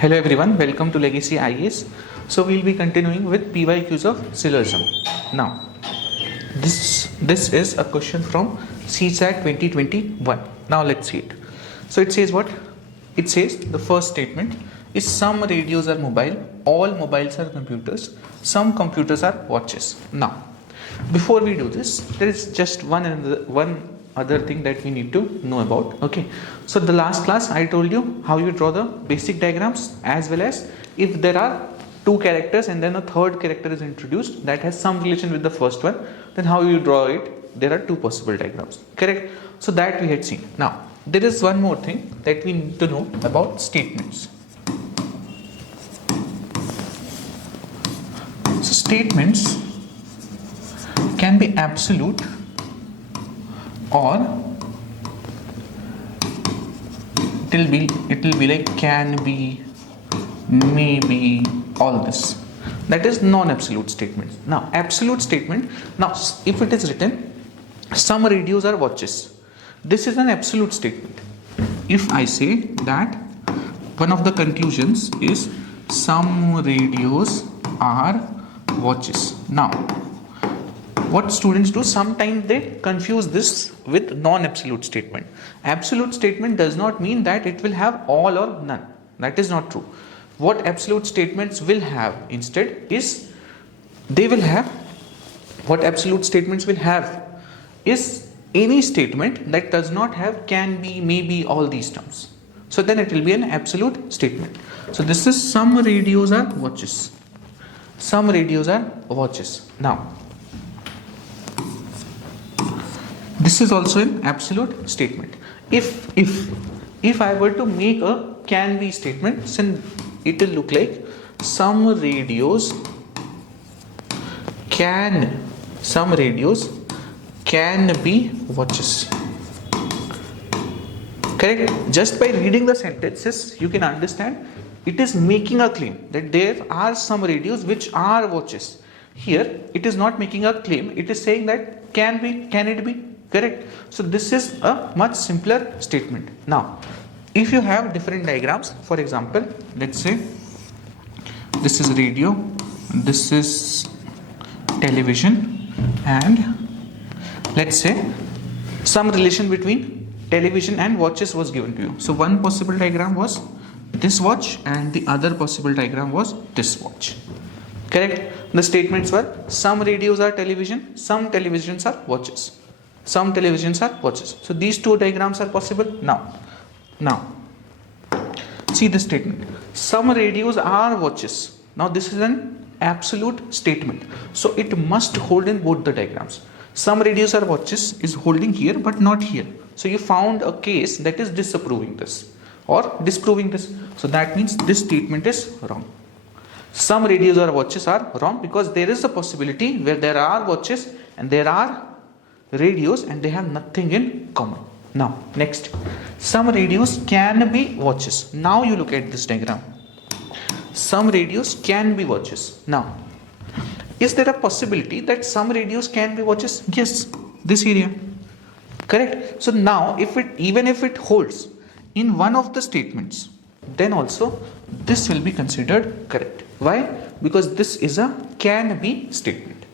Hello everyone, welcome to Legacy IAS. So we'll be continuing with PYQs of Syllogism. Now, this is a question from CSAT 2021. Now let's see it. So it says what? It says the first statement is some radios are mobile, all mobiles are computers, some computers are watches. Now, before we do this, there is just one other thing that we need to know about. Okay, so the last class I told you how you draw the basic diagrams, as well as if there are two characters and then a third character is introduced that has some relation with the first one, then how you draw it. There are two possible diagrams, correct? So that we had seen. Now there is one more thing that we need to know about statements. So statements can be absolute or it will be like can be, maybe, all this. That is non-absolute statements. Now absolute statement, now if it is written some radios are watches, this is an absolute statement. If I say that one of the conclusions is some radios are watches. Now what students do, sometimes they confuse this with non-absolute statement. Absolute statement does not mean that it will have all or none. That is not true. What absolute statements will have instead is what absolute statements will have is any statement that does not have can be, maybe, all these terms. So then it will be an absolute statement. So this is some radios are watches. Some radios are watches. Now this is also an absolute statement. If I were to make a can be statement, then it will look like some radios can be watches. Correct? Just by reading the sentences, you can understand it is making a claim that there are some radios which are watches. Here it is not making a claim, it is saying that can it be? Correct? So this is a much simpler statement. Now if you have different diagrams, for example, let's say this is radio, this is television, and let's say some relation between television and watches was given to you. So one possible diagram was this watch and the other possible diagram was this watch. Correct? The statements were some radios are television, some televisions are watches. Some televisions are watches. So these two diagrams are possible. Now see this statement. Some radios are watches. Now this is an absolute statement. So it must hold in both the diagrams. Some radios are watches is holding here but not here. So you found a case that is disapproving this or disproving this. So that means this statement is wrong. Some radios are watches are wrong because there is a possibility where there are watches and there are radios and they have nothing in common. Now next, some radios can be watches. Now you look at this diagram. Some radios can be watches. Now is there a possibility that some radios can be watches? Yes, this area. Correct? So now even if it holds in one of the statements, then also this will be considered correct. Why? Because this is a can be statement.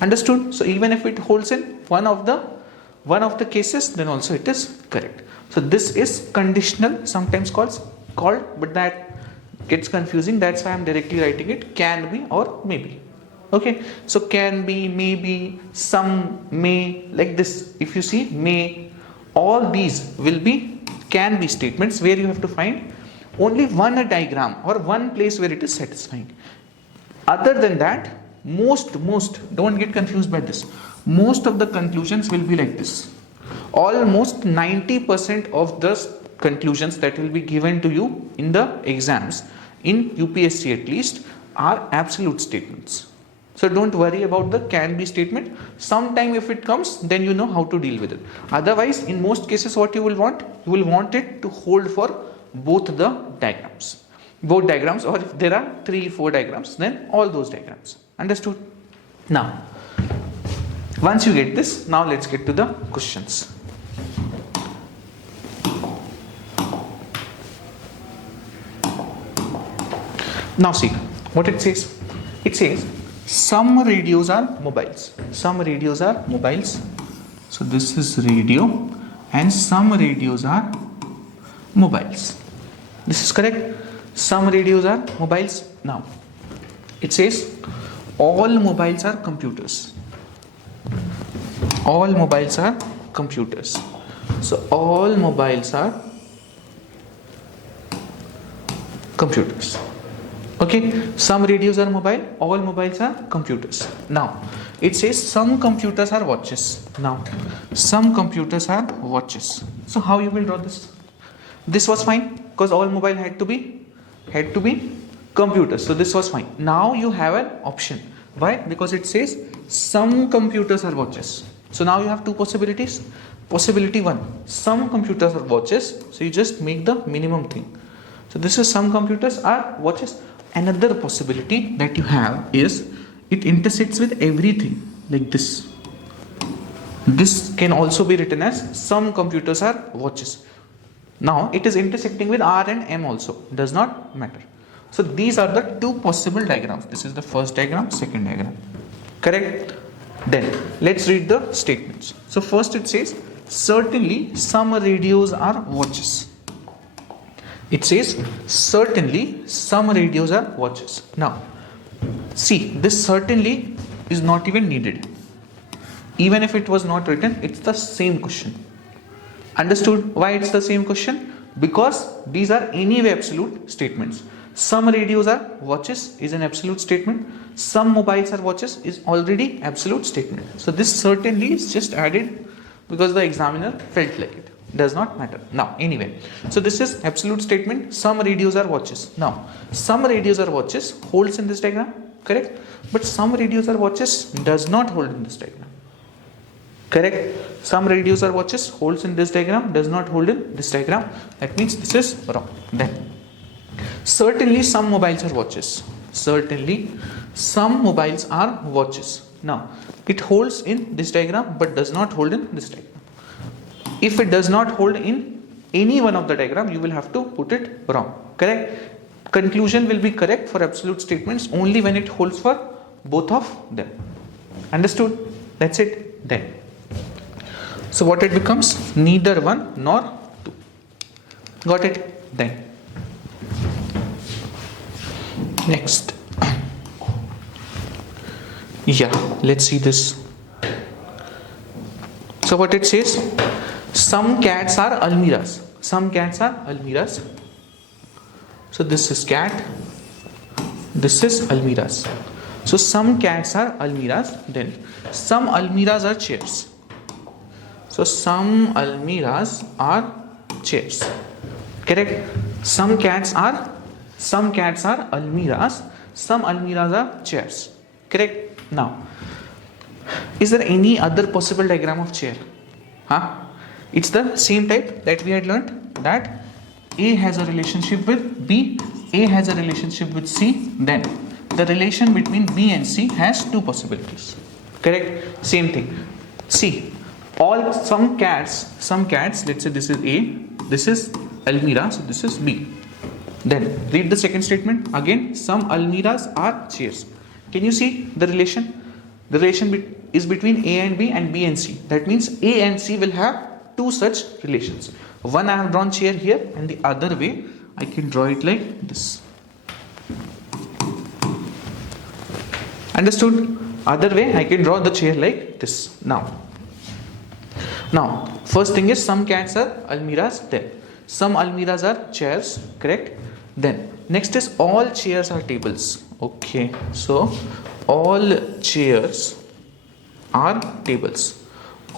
Understood? So even if it holds in one of the cases, then also it is correct. So this is conditional, sometimes called, but that gets confusing. That's why I'm directly writing it can be or maybe. Okay, so can be, maybe, some, may, like this. If you see may, all these will be can be statements where you have to find only one diagram or one place where it is satisfying. Other than that, most don't get confused by this, most of the conclusions will be like this. Almost 90% of the conclusions that will be given to you in the exams, in UPSC at least, are absolute statements. So don't worry about the can be statement. Sometime if it comes, then you know how to deal with it. Otherwise, in most cases, what you will want it to hold for both the diagrams. Both diagrams, or if there are 3-4 diagrams, then all those diagrams. Understood? Now once you get this, now let's get to the questions. Now see what it says. It says some radios are mobiles. Some radios are mobiles. So this is radio and some radios are mobiles. This is correct. Some radios are mobiles. Now it says all mobiles are computers. All mobiles are computers. So all mobiles are computers. Okay, some radios are mobile, all mobiles are computers. Now it says some computers are watches. Now some computers are watches. So how you will draw this? This was fine because all mobile had to be computers. So this was fine. Now you have an option. Why? Because it says some computers are watches. So now you have two possibilities. Possibility 1, some computers are watches. So you just make the minimum thing. So this is some computers are watches. Another possibility that you have is it intersects with everything like this. This can also be written as some computers are watches. Now it is intersecting with R and M also. Does not matter. So these are the two possible diagrams. This is the first diagram, second diagram. Correct? Then let's read the statements. So first it says certainly some radios are watches. It says certainly some radios are watches. Now see, this certainly is not even needed. Even if it was not written, it's the same question. Understood why it's the same question? Because these are anyway absolute statements. Some radios are watches is an absolute statement. Some mobiles are watches is already absolute statement. So this certainly is just added because the examiner felt like it. Does not matter. Now anyway, so this is absolute statement. Some radios are watches. Now some radios are watches holds in this diagram, correct? But some radios are watches does not hold in this diagram. Correct? Some radios are watches holds in this diagram, does not hold in this diagram. That means this is wrong. Then certainly some mobiles are watches. Certainly some mobiles are watches. Now it holds in this diagram but does not hold in this diagram. If it does not hold in any one of the diagram, you will have to put it wrong. Correct? Conclusion will be correct for absolute statements only when it holds for both of them. Understood? That's it. Then so what it becomes? Neither one nor two. Got it? Then next, yeah, let's see this. So what it says, some cats are almiras. Some cats are almiras. So this is cat, this is almiras. So some cats are almiras. Then some almiras are chairs. So some almiras are chairs. Correct? Some cats are almiras. Some almiras are chairs. Correct? Now, is there any other possible diagram of chair? It's the same type that we had learnt, that A has a relationship with B, A has a relationship with C, then the relation between B and C has two possibilities. Correct? Same thing. See, some cats, let's say this is A, this is almira, so this is B. Then read the second statement. Again, some almiras are chairs. Can you see the relation? The relation is between A and B and B and C. That means A and C will have two such relations. One I have drawn chair here, and the other way I can draw it like this. Understood? Other way I can draw the chair like this. Now, first thing is some cats are almiras. Then some almiras are chairs. Correct? Then next is all chairs are tables. Okay, so all chairs are tables.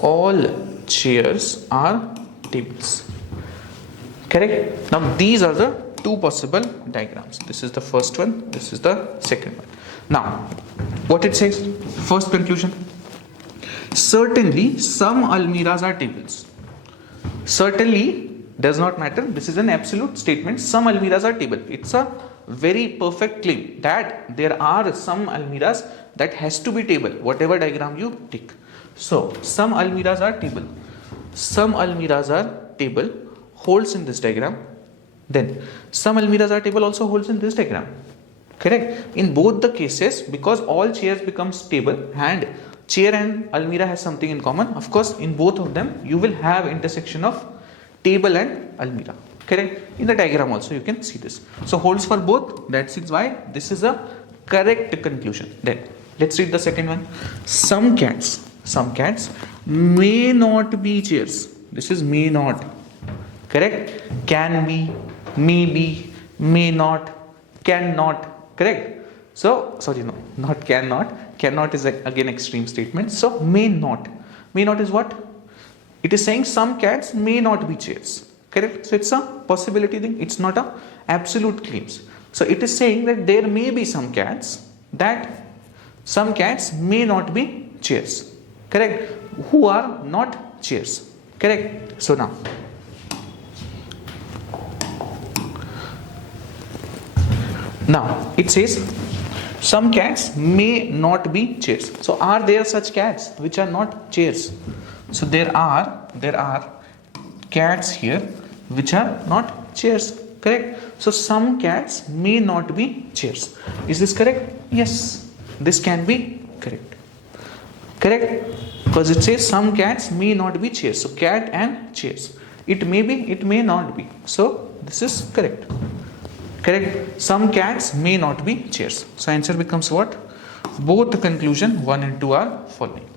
All chairs are tables. Correct? Now these are the two possible diagrams. This is the first one, this is the second one. Now what it says, first conclusion, certainly some almiras are tables. Certainly does not matter. This is an absolute statement. Some almiras are table. It's a very perfect claim that there are some almiras that has to be table, whatever diagram you take. So some almiras are table. Some almiras are table holds in this diagram. Then some almiras are table also holds in this diagram. Correct. In both the cases, because all chairs becomes table and chair and almirah has something in common. Of course, in both of them, you will have intersection of table and almirah. Correct. In the diagram also, you can see this. So holds for both. That's why this is a correct conclusion. Then let's read the second one. Some cats may not be chairs. This is may not. Correct. Can be, may be, may not, cannot. Correct. So sorry, no, not cannot. Cannot is again extreme statement. So may not. May not is what? It is saying some cats may not be chairs. Correct. So it's a possibility thing. It's not a absolute claims. So it is saying that there may be some cats may not be chairs. Correct. Who are not chairs. Correct. So now it says some cats may not be chairs. So are there such cats which are not chairs? So there are cats here which are not chairs. Correct. So some cats may not be chairs. Is this correct? Yes. This can be correct. Correct. Because it says some cats may not be chairs. So cat and chairs. It may be, it may not be. So this is correct. Correct. Some cats may not be chairs. So answer becomes what? Both the conclusion 1 and 2 are following.